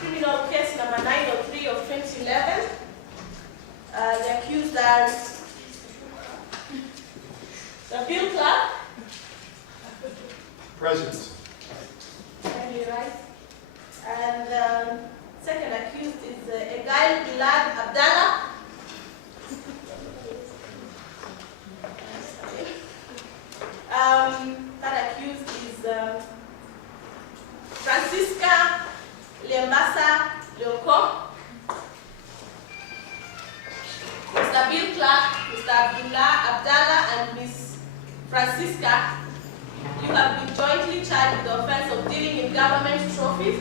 Criminal case number 903 of 2011. The accused are the bill clerk. Present. Kindly rise. And second accused is Egail Bilal Abdallah. Third accused is Francisca Lembasa Leoko. Mr. Bill Clark, Mr. Abdullah Abdallah, and Ms. Francisca, you have been jointly charged with the offense of dealing in government trophies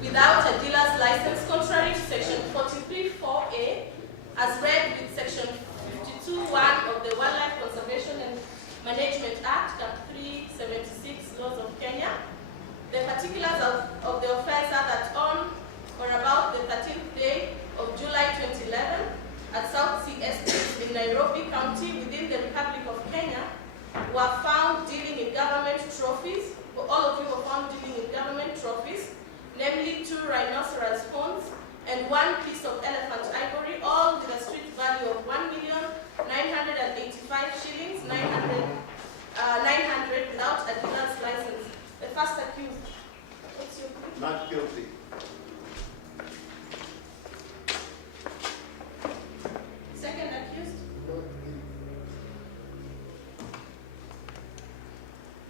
without a dealer's license, contrary to Section 43(4)(a), as read with Section 52(1) of the Wildlife Conservation and Management Act, Cap 376, Laws of Kenya. The particulars of the offense are that on or about the 13th day of July 2011, at South Sea Estate in Nairobi County, within the Republic of Kenya, were found dealing in government trophies. All of you were found dealing in government trophies, namely 2 rhinoceros horns and 1 piece of elephant ivory, all with a street value of 1,985 shillings, 900 without a dealer's license. The first accused, what's your plea? Not guilty. Second accused?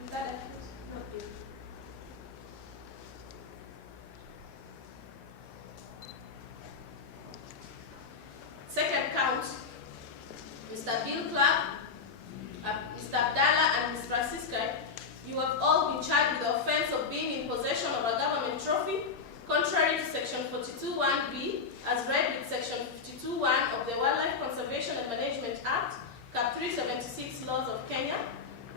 Third accused? Not guilty. Second count, Mr. Bill Clark, Mr. Abdallah, and Ms. Francisca, you have all been charged with the offense of being in possession of a government trophy, contrary to Section 42(1)(b), as read with Section 52(1) of the Wildlife Conservation and Management Act, Cap 376, Laws of Kenya.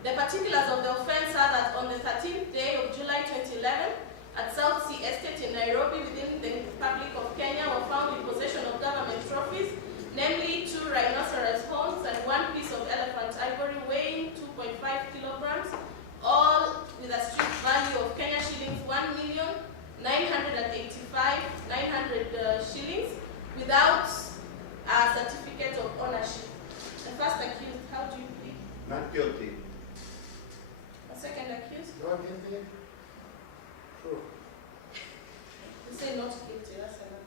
The particulars of the offense are that on the 13th day of July 2011, at South Sea Estate in Nairobi, within the Republic of Kenya, were found in possession of government trophies, namely 2 rhinoceros horns and 1 piece of elephant ivory weighing 2.5 kilograms, all with a street value of Kenya shillings 1,985,900 shillings, without a certificate of ownership. The first accused, how do you plead? Not guilty. The second accused? Not guilty. True. You say not guilty, that's enough.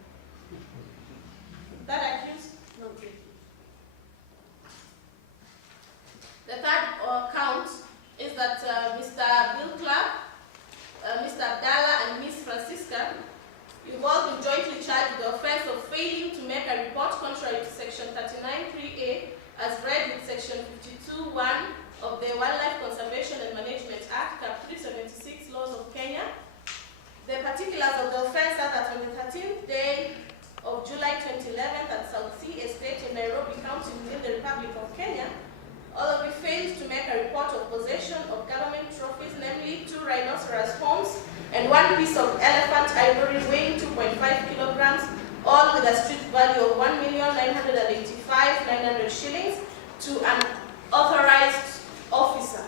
Third accused? Not guilty. The third count is that Mr. Bill Clark, Mr. Abdallah, and Ms. Francisca, you've all been jointly charged with the offense of failing to make a report contrary to Section 39(3)(a), as read with Section 52(1) of the Wildlife Conservation and Management Act, Cap 376, Laws of Kenya. The particulars of the offense are that on the 13th day of July 2011 at South Sea Estate in Nairobi County within the Republic of Kenya, all of you failed to make a report of possession of government trophies, namely 2 rhinoceros horns and 1 piece of elephant ivory weighing 2.5 kilograms, all with a street value of 1,985,900 shillings to an authorized officer.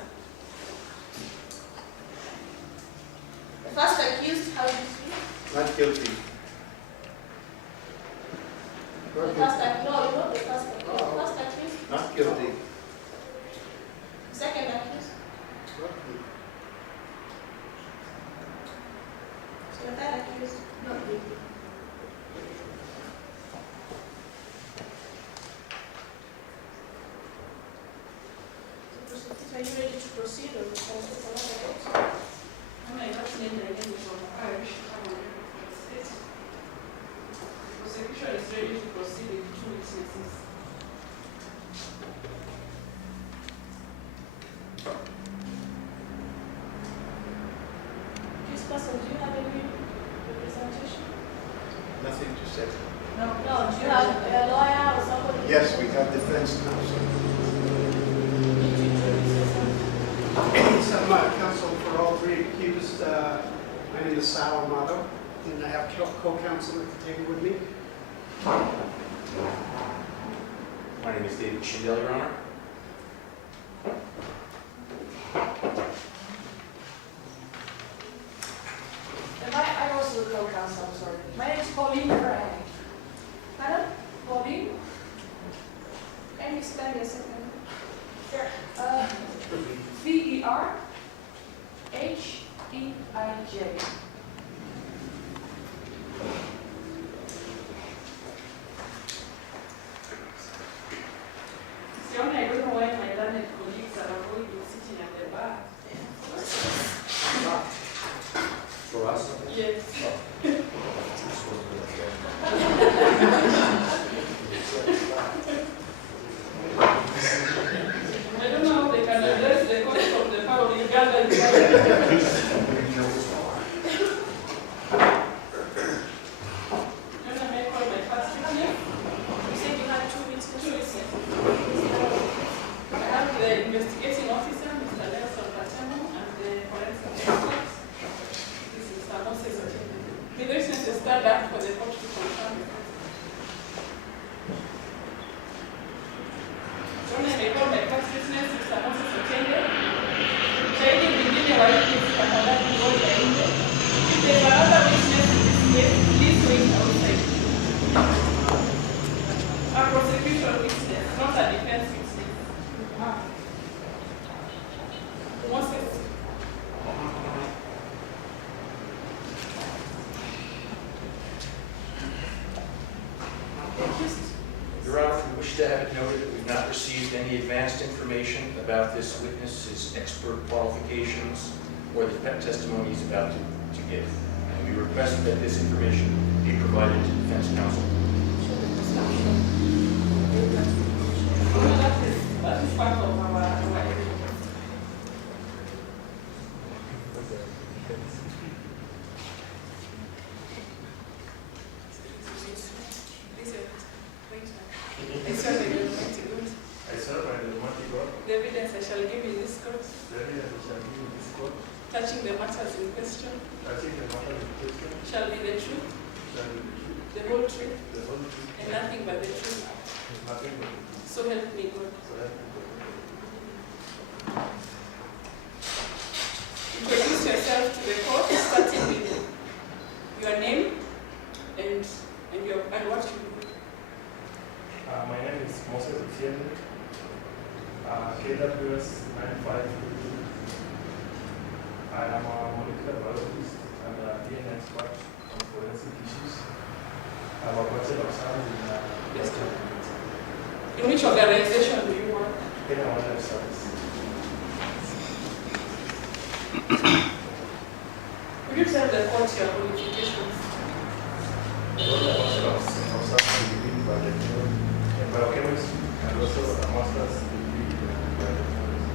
The first accused, how do you feel? Not guilty. The first accused, no, you know the first accused. The first accused? Not guilty. Second accused? Not guilty. So the third accused? Not guilty. Are you ready to proceed or take another vote? Prosecution is ready to proceed with 2 witnesses. This person, do you have any representation? Nothing to say. No. Do you have a lawyer or somebody? Yes, we have defense counsel. Counsel for all 3 accused. My name is Sal Amato, and I have co-counsel at the table with me. My name is David Schindel, Your Honor. And I also co-counsel, I'm sorry. My name is Pauline Fry. Pardon? Pauline? Can you spell your second name? Sure. Verheij. Sione, I don't know why my learned colleagues are avoiding sitting at the bar. For us? Yes. I don't know how they can address the cost of the power of Uganda. Investigating officer, Mr. Nelson Patemo, and the forensic experts. This is Mr. Moses Otiende. The witness will stand up for the court to confirm. John, I may call my first witness, Mr. Moses Otiende. Shahidi mwingine wa hii kesi tafadhali ngoja nje. If there is another witness in this case, please wait outside. A prosecution witness, not a defense witness. Moses. Your Honor, we wish to have it noted that we've not received any advanced information about this witness's expert qualifications or the testimony he's about to give. And we request that this information be provided to defense counsel. That is part of our evidence. I swear by the Almighty God. I swear by the Almighty God, The evidence I shall give in this court, the evidence I shall give in this court, touching the matters in question, touching the matter in question, shall be the truth, shall be the truth, the whole truth, the whole truth, and nothing but the truth. and nothing but the truth. So help me God. So help me God. Introduce yourself to the court, starting with your name and what you do. My name is Moses Otiende, KWS 9522. I am a molecular biologist and a DNA expert on forensic issues. I have a Bachelor of Science In which organization do you work? in Life Science. Could you tell the court your qualifications? I hold a Bachelor of Science degree in biochemistry and also a Master's degree in biotechnology.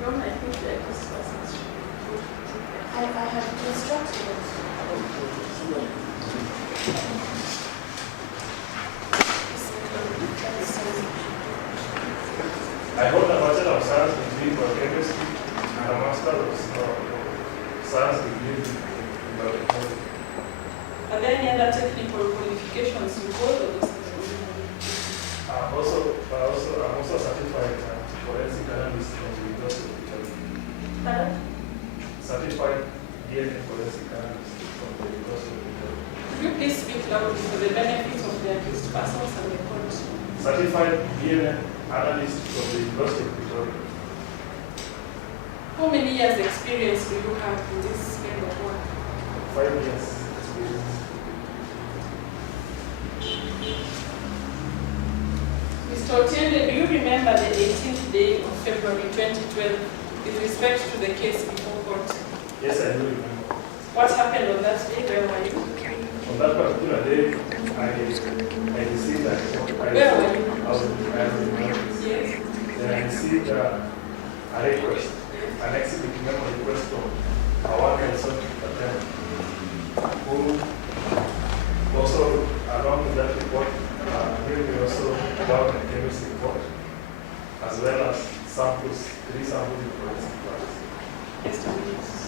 No, I think the experts. I have instructed. I hold a Bachelor of Science degree in biochemistry and a Master of Science degree in biotechnology. Are there any other technical qualifications you hold or this? I'm also certified forensic analyst from the University of Italy. Pardon? Certified DNA forensic analyst from the University of Italy. Could you please speak loudly for the benefit of the accused persons and the court? Certified DNA analyst from the University of Italy. How many years experience do you have in this kind of work? 5 years experience. Mr. Otiende, do you remember the 18th day of February 2012 with respect to the case before court? Yes, I do remember. What happened on that day? Where were you? On that particular day, I received a report. Where were you? I was in Yes. Then I received a request, an exhibit memo request from our counsel attorney, who also, along with that report, gave me also about the chemistry report, as well as samples, 3 samples in forensic labs. Yes, please.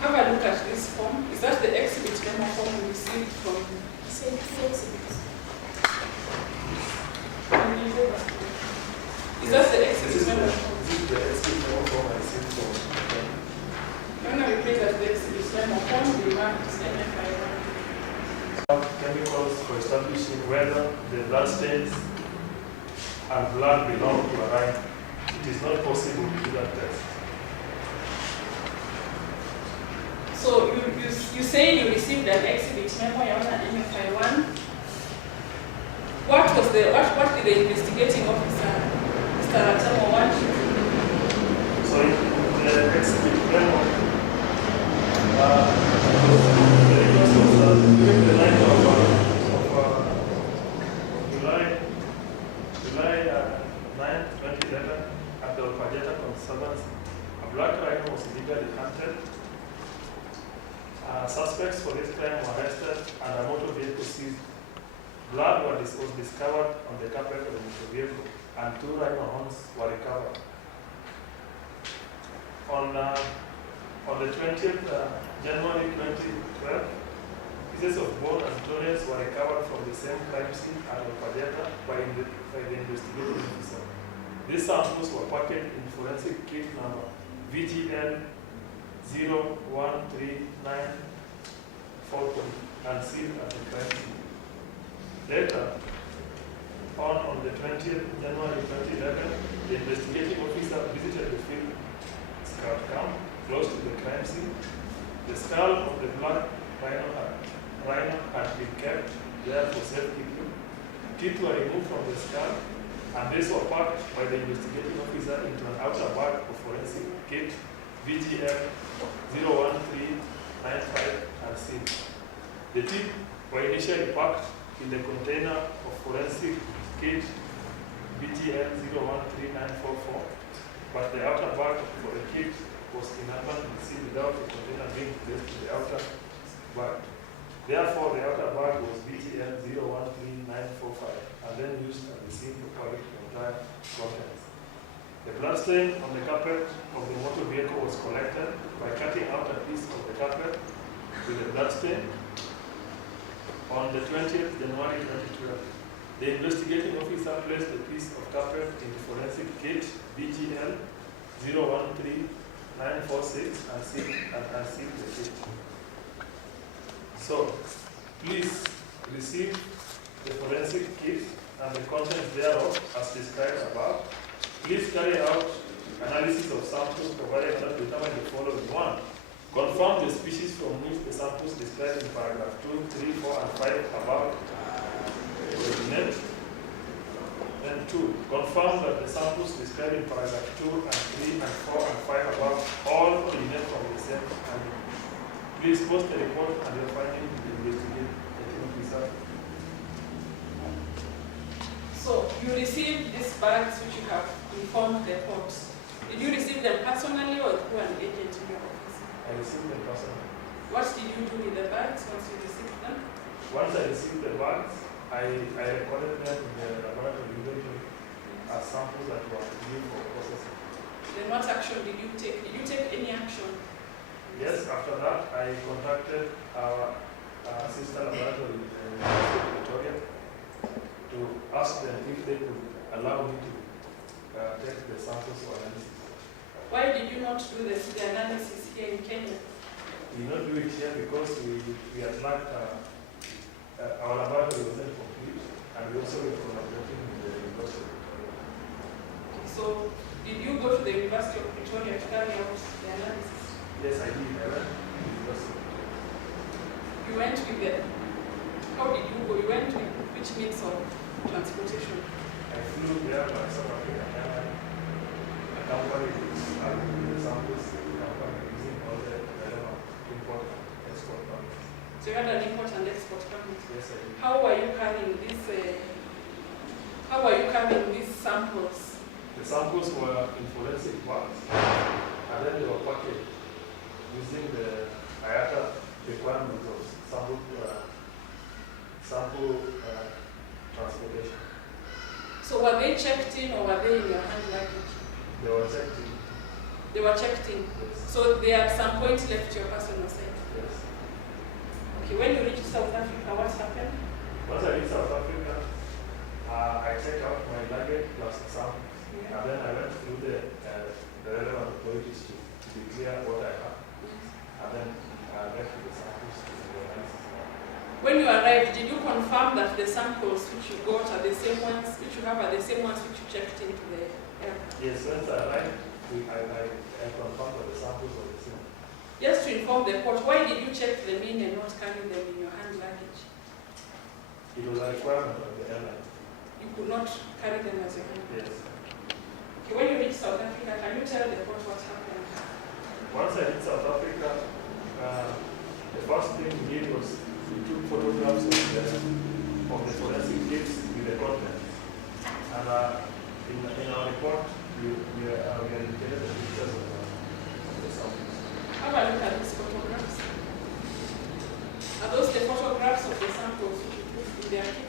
Have a look at this form. Is that the exhibit memo form you received from? Is that the exhibit memo form? This is the exhibit memo form I received from. When I repeat that the exhibit memo form, the marks establishing whether the blood stains and blood belong to a rhino. It is not possible to do that test. So you say you received an exhibit memo on MFI 1. What did the investigating officer, Mr. Ratamo, want you to do? So the exhibit memo, during the night of July 9, 2011, at the Pajata Conservancy, a black rhino was illegally hunted. Suspects for this crime were arrested and a motor vehicle seized. Blood was discovered on the carpet of the motor vehicle and 2 rhino horns were recovered. On the 20th January 2012, pieces of bone and toenails were recovered from the same crime scene at Pajata by the investigating officer. These samples were packaged in forensic kit number VGL 013942 and sealed at the crime scene. Later, on the 20th January 2011, the investigating officer visited the field scout camp close to the crime scene. The skull of the black rhino had been kept there for safekeeping. Teeth were removed from the skull, and these were packed by the investigating officer into an outer bag of forensic kit VGF 01395 and sealed. The teeth were initially packed in the container of forensic kit VGF 013944, but the outer bag for the kit was inadvertently sealed without the container being placed in the outer bag. Therefore, the outer bag was VGL 013945 and then used at the scene to collect the entire contents. The bloodstain on the carpet of the motor vehicle was collected by cutting out a piece of the carpet with the bloodstain. On the 20th January 2012, the investigating officer placed the piece of carpet in the forensic kit VGL 013946 and sealed the kit. So, please receive the forensic kit and the contents thereof as described above. Please carry out analysis of samples provided to determine the following. 1. Confirm the species from which the samples described in paragraph 2, 3, 4, and 5 above originate. Then 2. Confirm that the samples described in paragraph 2 and 3 and 4 and 5 above all originate from the same animal. Please post the report and your findings to the investigating officer. So you received these bags which you have informed the court. Did you receive them personally or through an agent in your office? I received them personally. What did you do with the bags once you received them? Once I received the bags, I recorded them in the laboratory inventory as samples that were due for processing. Then what action did you take? Did you take any action? Yes, after that, I contacted our sister laboratory in Victoria to ask them if they could allow me to take the samples for analysis. Why did you not do the analysis here in Kenya? We did not do it here because we had lacked, our laboratory wasn't complete, and we also were collaborating with the University of Victoria. So, did you go to the University of Victoria to carry out the analysis? Yes, I did. I went to the University of Victoria. You went with them. How did you go? You went with which means of transportation? I flew there by South African Airlines, a company which is the samples, company using all the relevant import and export permits. So you had an import and export permit. Yes, I did. How were you carrying these? How were you carrying these samples? The samples were in forensic bags, and then they were packaged using the IATA requirements of sample transportation. So were they checked in or were they in your hand luggage? They were checked in. They were checked in. Yes. So they at some point left your personal side. Yes. Okay, when you reached South Africa, what happened? Once I reached South Africa, I checked out my luggage plus the samples. Yeah. And then I went through the relevant authorities to be clear what I had. And then I left with the samples to the analysis. When you arrived, did you confirm that the samples which you got are the same ones, which you have are the same ones which you checked into the air? Yes, once I arrived, I confirmed that the samples were the same. Just to inform the court, why did you check them in and not carry them in your hand luggage? It was a requirement of the airline. You could not carry them as a hand luggage? Yes. Okay, when you reached South Africa, can you tell the court what happened? Once I hit South Africa, the first thing we did was we took photographs of the forensic kits with the contents. And in our report, we indicated the pictures of the samples. Have a look at these photographs. Are those the photographs of the samples which you put in their kits?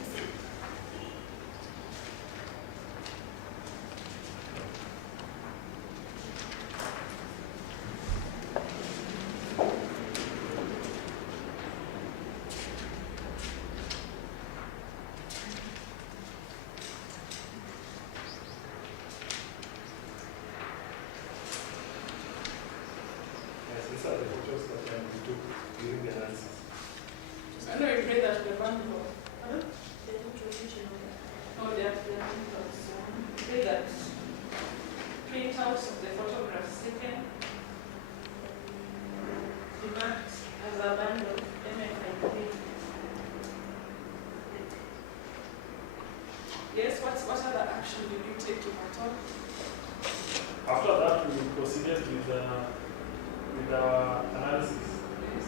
These are the photos that we took during the analysis. I know you pray that the bundle. Pardon? They don't original. No, they are printouts. So you pray that printouts of the photographs taken be marked as a bundle MFIP. Yes, what other action did you take if at all? After that, we proceeded with our analysis. Yes.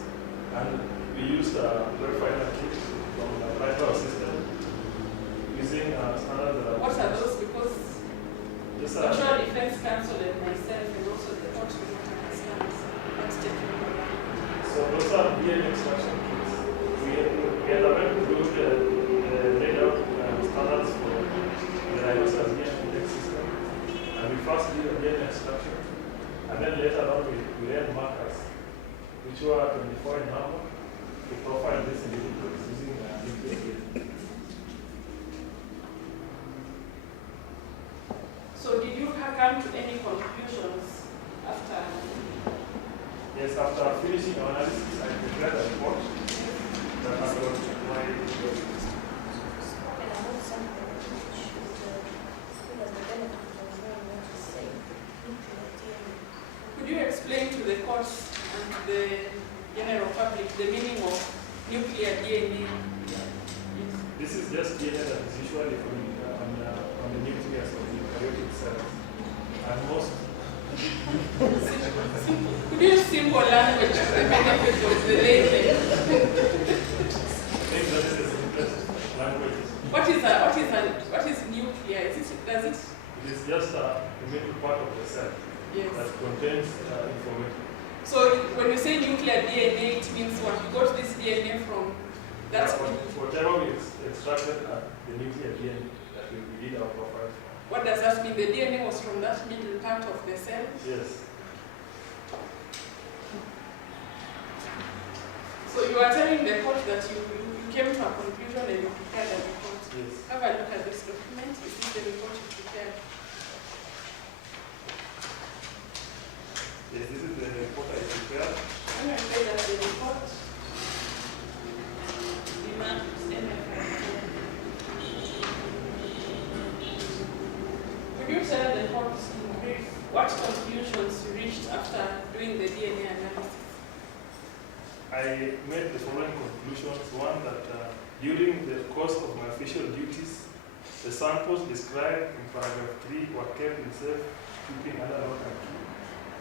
And we used a verifier kit from the LiDAR system using standard. What are those? Because These the are, Control Defense Council and myself and also the court do not understand what's taking over. so those are DNA extraction kits. We had already used laid out standards for the rhinoceros DNA index system. And we first did a DNA extraction. And then later on, we ran markers, which were 24 in number, to profile these individuals using nucleic. So did you come to any conclusions after? Yes, after finishing our analysis, I prepared a report that has got my. Could you explain to the court and the general public the meaning of nuclear DNA? Yes. This is just DNA that is usually on the nucleus of the eukaryotic cells. And most. Could you use simple language for the benefit of the layman? I think that is the simplest language. What is nuclear? Does it? It is just the middle part of the cell Yes. that contains information. So when you say nuclear DNA, it means what? You got this DNA from that's Whatever we extracted the nuclear DNA that we did our profile from. what does that mean? The DNA was from that middle part of the cell? Yes. So you are telling the court that you came to a conclusion and you prepared a report. Yes. Have a look at this document. This is the report you prepared. Yes, this is the report I prepared. I'm going to say that the report demands Could you tell the court in brief what conclusions you reached after doing the DNA analysis? I made the following conclusions. One, that during the course of my official duties, the samples described in paragraph 3 were kept in safe keeping under lock and key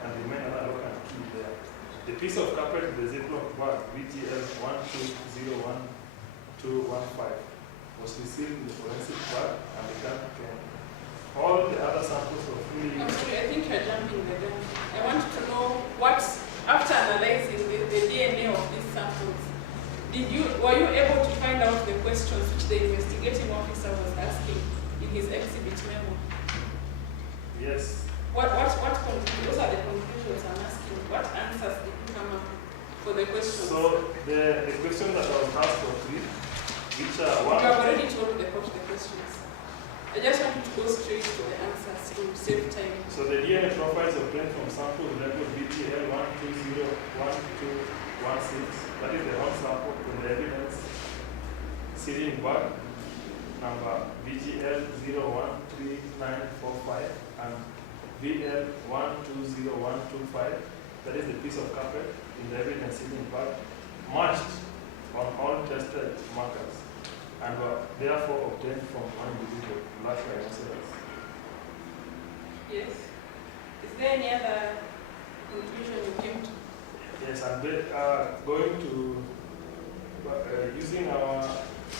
and remain under lock and key there. The piece of carpet in the Ziploc bag VTL 1201215 was received in the forensic bag and returned to Kenya. All the other samples were fully I'm sorry, I think you're jumping the gun. I want to know what, after analyzing the DNA of these samples, were you able to find out the questions which the investigating officer was asking in his exhibit memo? Yes. What conclusions? Those are the conclusions I'm asking. What answers did you come up for the questions? So the question that I was asked for three, which are You one. have already told the court the questions. I just want you to go straight to the answers to save time. So the DNA profiles obtained from samples labeled BTL 1201216, that is the wrong sample from the evidence sealing bag, number VGL013945 and VL120125. That is the piece of carpet in the evidence sealing bag, matched on all tested markers, and were therefore obtained from one individual, black rhinoceros. Yes. Is there any other conclusion you came to? Yes, and they are going to, using the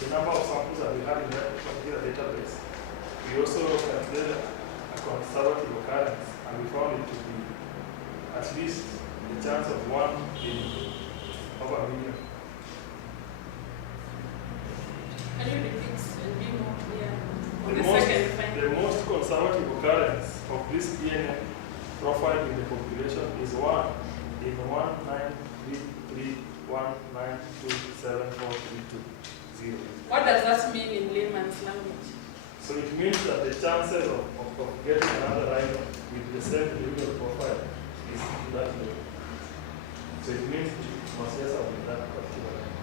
number of samples that we have in that particular database, we also considered a conservative occurrence, and we found it to be at least the chance of 1 in over a million. Can you repeat and be more clear on The the most, second finding? the most conservative occurrence of this DNA profile in the population is 1 in 19331927432. What does that mean in layman's language? So it means that the chances of getting another rhino with the same individual profile is that low. So it means it must yes have been that particular rhino.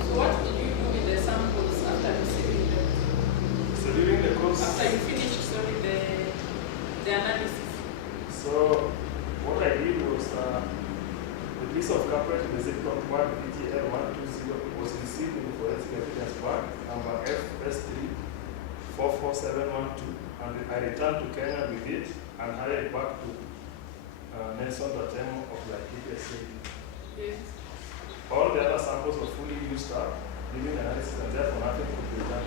So what did you do with the samples after receiving them? So during the course, After you finished, the analysis? so what I did was the piece of carpet in the Ziploc bag VGL120 was received in the forensic evidence bag number FS3444712, and I returned to Kenya with it and handed it back to Nelson Datemo of the IPSA. Yes. All the other samples were fully used up, leaving analysis, and therefore nothing could be done.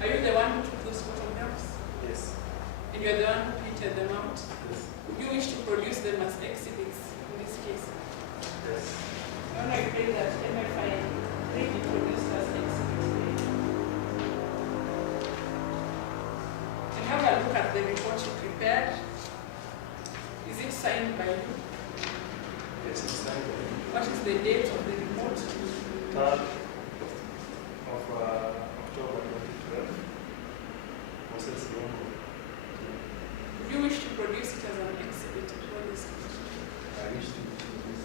Are you the one who took those photographs? Yes. And you're the one who printed them out? Yes. Would you wish to produce them as exhibits in this case? Yes. I want to agree that MFI really produced as exhibits. And have a look at the report you prepared. Is it signed by you? Yes, it's time. What is the date of the report? 3rd of October 2012. Moses Longo. Would you wish to produce it as an exhibit? What is it? I wish to do this.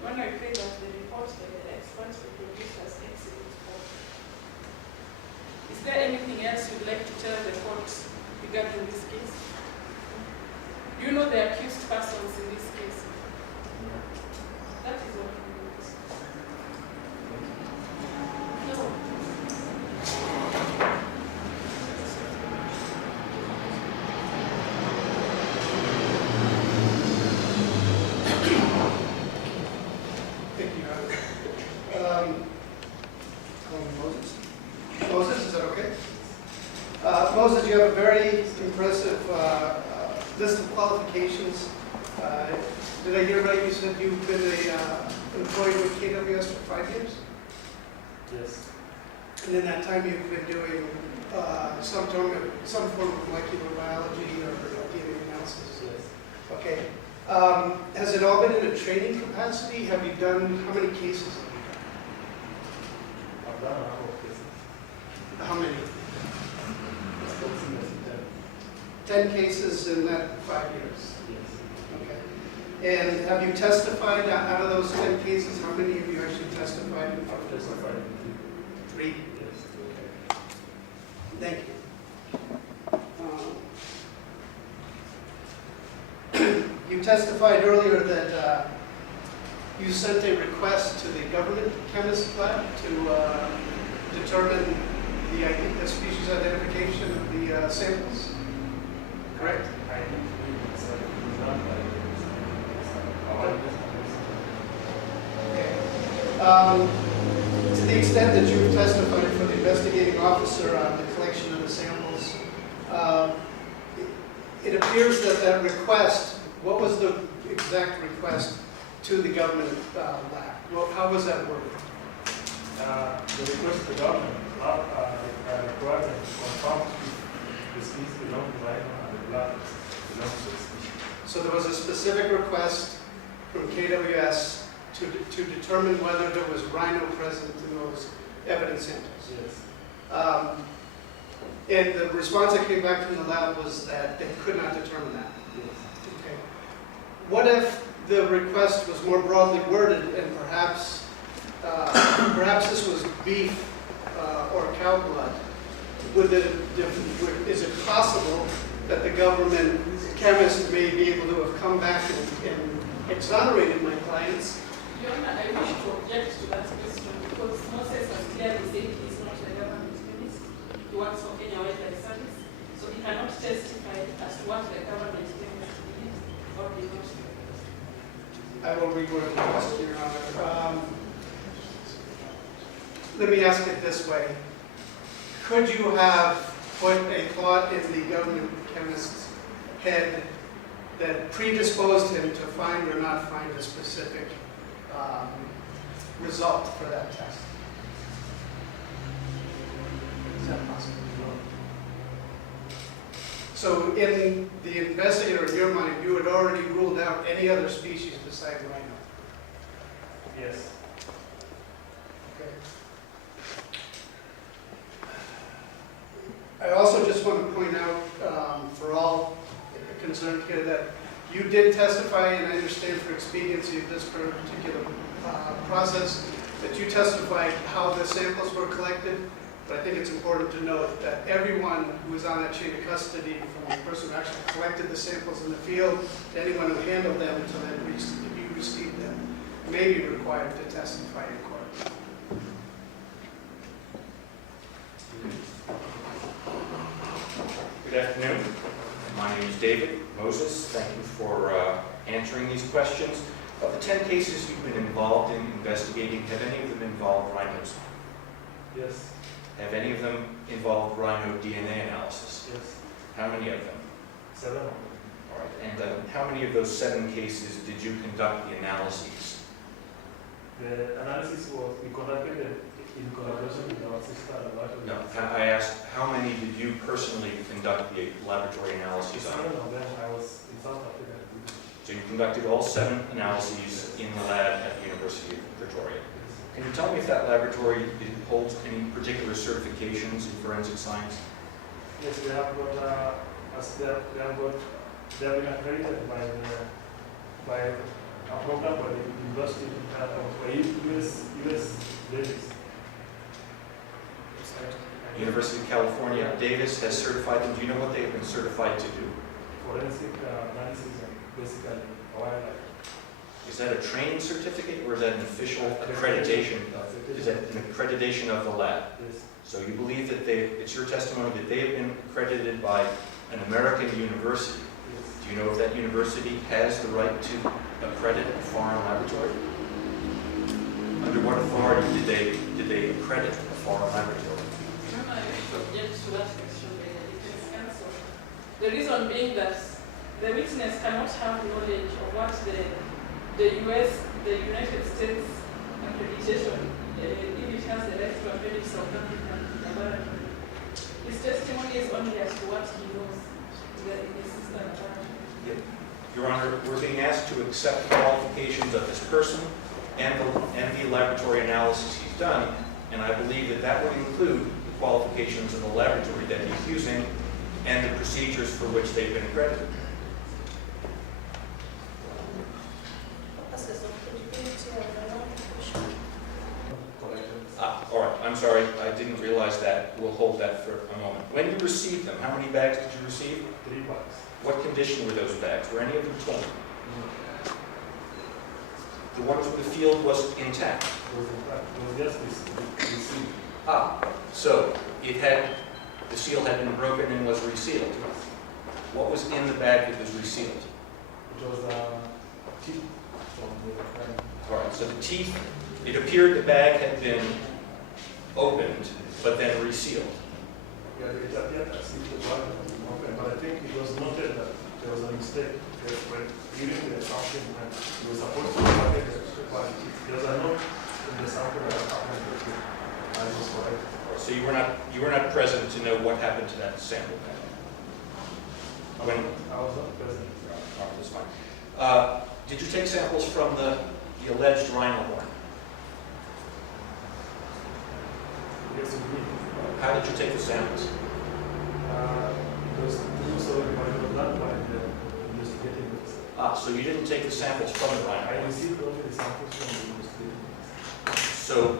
When I pray that the report by the experts will produce as exhibit 4. Is there anything else you'd like to tell the court regarding this case? Do you know the accused persons in this case? That is all from you. No. Thank you. Moses? Moses, is that okay? Moses, you have a very impressive list of qualifications. Did I hear right? You said you've been an employee with KWS for 5 years? Yes. And in that time you've been doing some form of molecular biology or DNA analysis? Yes. Okay. Has it all been in a training capacity? Have you done, how many cases have you I've done a number of cases. done? How many? Approximately 10 cases in that 5 years? Yes. Okay. And have you testified, out of those 10 cases, how many have you actually testified in front I've of the court? testified in 3. yes. Thank you. You testified earlier that you sent a request to the government chemist lab to determine the species identification of the samples, correct? I think it's done by Okay. To the extent that you've testified for the investigating officer on the collection of the samples, it appears that that request, what was the exact request to the government lab? Well, how was that worded? the request to the government required them to confirm if the species belong to rhino and the blood belongs to the species. So there was a specific request from KWS to determine whether there was rhino present in those evidence samples. Yes. And the response that came back from the lab was that they could not determine that. Yes. Okay. What if the request was more broadly worded and perhaps this was beef or cow blood? Is it possible that the government chemist may be able to have come back and exonerated my clients? Your Honor, I wish to object to that question because Moses has clearly said he is not a government chemist. He works for Kenya Wildlife Service, so he cannot testify as to what the government chemist believes or did not. I will reword the question, Your Honor. Let me ask it this way. Could you have put a thought in the government chemist's head that predisposed him to find or not find a specific result for that test? Is that possible? So in the investigator, in your mind, you had already ruled out any other species besides rhino? Yes. Okay. I also just want to point out for all concerned here that you did testify, and I understand for expediency of this particular process, that you testified how the samples were collected. But I think it's important to note that everyone who was on that chain of custody, from the person who actually collected the samples in the field to anyone who handled them until you received them, may be required to testify in court. Good afternoon. My name is David Moses. Thank you for answering these questions. Of the 10 cases you've been involved in investigating, have any of them involved rhinos? Yes. Have any of them involved rhino DNA analysis? Yes. How many of them? 7 of them. All right. And how many of those 7 cases did you conduct the analyses? The analysis was we conducted in collaboration with our sister laboratory. No. I asked, how many did you personally conduct the laboratory analyses on? 7 of them I was in South Africa. So you conducted all 7 analyses in the lab at the University of Pretoria. Can you tell me if that laboratory holds any particular certifications in forensic science? Yes, they have been accredited by a program by the University of US Davis. University of California, Davis has certified them. Do you know what they have been certified to do? Forensic analysis and basically wildlife. Is that a training certificate or is that an official accreditation? Is that an accreditation of the lab? Yes. So you believe that it's your testimony that they have been accredited by an American university. Yes. Do you know if that university has the right to accredit a foreign laboratory? Under what authority did they accredit a foreign laboratory? I wish to object to that question by the defense counsel. The reason being that the witness cannot have knowledge of what the United States accreditation, if it has the right to accredit South African laboratory. His testimony is only as to what he knows in the sister laboratory. Your Honor, we're being asked to accept the qualifications of this person and the laboratory analysis he's done, and I believe that that would include the qualifications of the laboratory that he's using and the procedures for which they've been accredited. All right, I'm sorry, I didn't realize that. We'll hold that for a moment. When you received them, how many bags did you receive? 3 bucks. What condition were those bags? Were any of them torn? The ones with the field was intact. It was just received. So the seal had been broken and was resealed. What was in the bag that was resealed? It was teeth from the friend. All right, so the teeth, it appeared the bag had been opened, but then resealed. Yeah, it appeared as if the bag was open, but I think it was noted that there was a mistake. When giving the sample, when it was supposed to package the quality, there was a note in the sample that happened to it. I was correct. So you were not present to know what happened to that sample bag. I was not present. All right, that's fine. Did you take samples from the alleged rhino horn? Yes, indeed. How did you take the samples? Those two so done by the investigating officer. Ah, so you didn't take the samples from the I rhino. received only the samples from the investigating officer. So